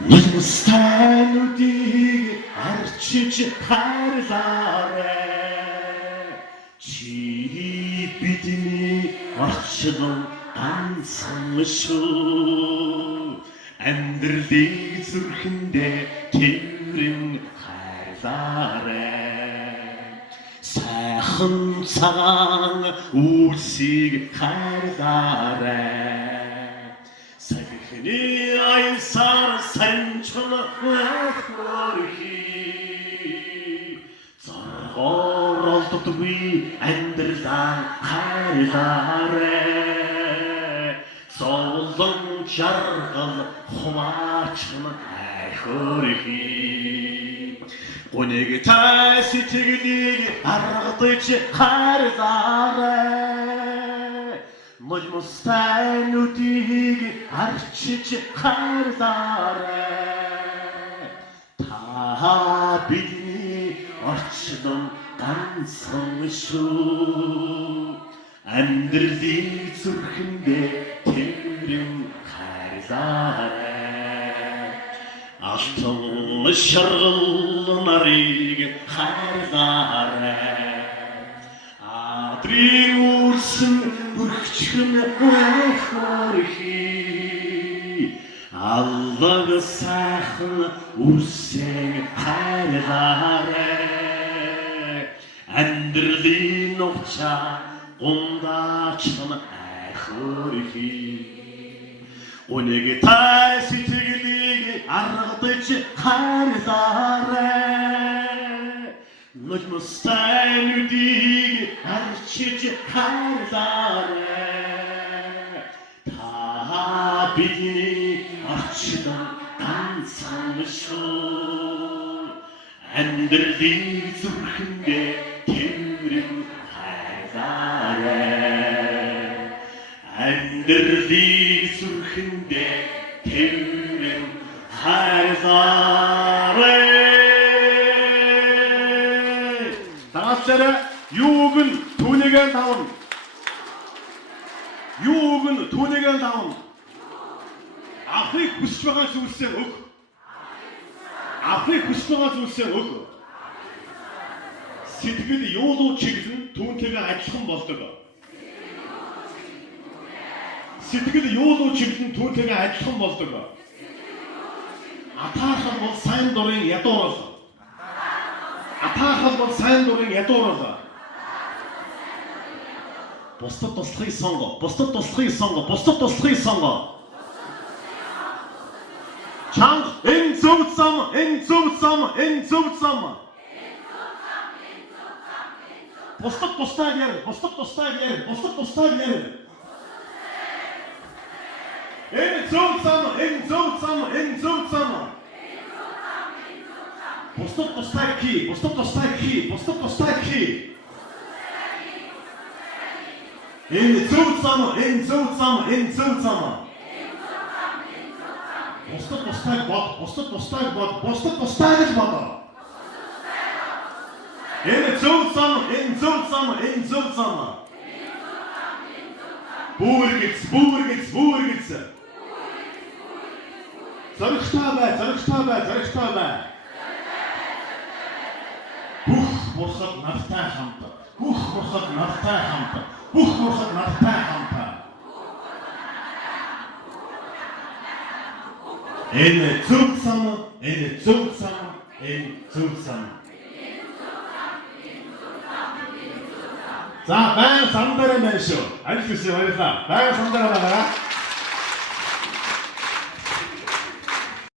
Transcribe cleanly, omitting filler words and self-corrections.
눈ստай누디게 арчиж хайрлаарай чи бидний орчлон ганцхан шүү амьдралыг зүрхэндээ тэрэн хайрлаарай сайхан цагаан үлсийг хайрлаарай сахины аясаар санчхан хөрхи зоргоолддгүй амьдралаа хайрлаарай зовлон жаргал хумаачхан хөрхи гонег та сэтгэлийг аргадж хайрлаарай нулимстайнуудыг арчиж хайрлаарай та бидний орчлон ганцхан шүү амьдралыг зүрхэндээ тэрэн хайрлаарай алтан шаргал нарыг хайрлаарай адрын үрсэн бүрхчхэн хөрхи аллаг сайхан үрсэн хайрлаарай амьдралын уучаа гундачхан хөрхи өнөг та сэтгэлийг аргадж хайрлаарай нулимстайнуудыг арчиж хайрлаарай та бидний орчлон ганцхан шүү амьдралыг зүрхэндээ тэрэн хайрлаарай амьдралыг зүрхэндээ тэрэн хайрлаарай юуг нь түүнийгээ давна. Юуг нь түүнийгээ давна. Авахыг хүсэж байгаа зүйлсээ өг. Авахыг хүсэж байгаа зүйлсээ өг. Сэтгэл юулуу чиглэн түүнтэйгээ адилхан болдог. Сэтгэл юулуу чиглэн түүнтэйгээ адилхан болдог. Атаархан бол сайн дурын ядуурал. Атаархан бол сайн дурын ядуурал. Бусдад туслахыг сонго. Бусдад туслахыг сонго. Бусдад туслахыг сонго. Чанга энэ зөв зам, энэ зөв зам, энэ зөв зам. Бусдад тустай яар, бусдад тустай яар, бусдад тустай яар. Энэ зөв зам, энэ зөв зам, энэ зөв зам. Бусдад тустай ки, бусдад тустай ки, бусдад тустай ки. Энэ зөв зам, энэ зөв зам, энэ зөв зам. Бусдад тустай бод, бусдад тустай бод, бусдад тустай гэж бодоо. Энэ зөв зам, энэ зөв зам, энэ зөв зам. Бүргэц, бүргэц, бүргэц. Зоригтой бай, зоригтой бай, зоригтой бай. Бүх бурхад нартай хамт. Бүх бурхад нартай хамт. Бүх бурхад нартай хамт. Энэ зөв зам, энэ зөв зам, энэ зөв зам. За, баян самдараа байна шүү. Ажил хүсье баярлалаа. Баян самдараа байна.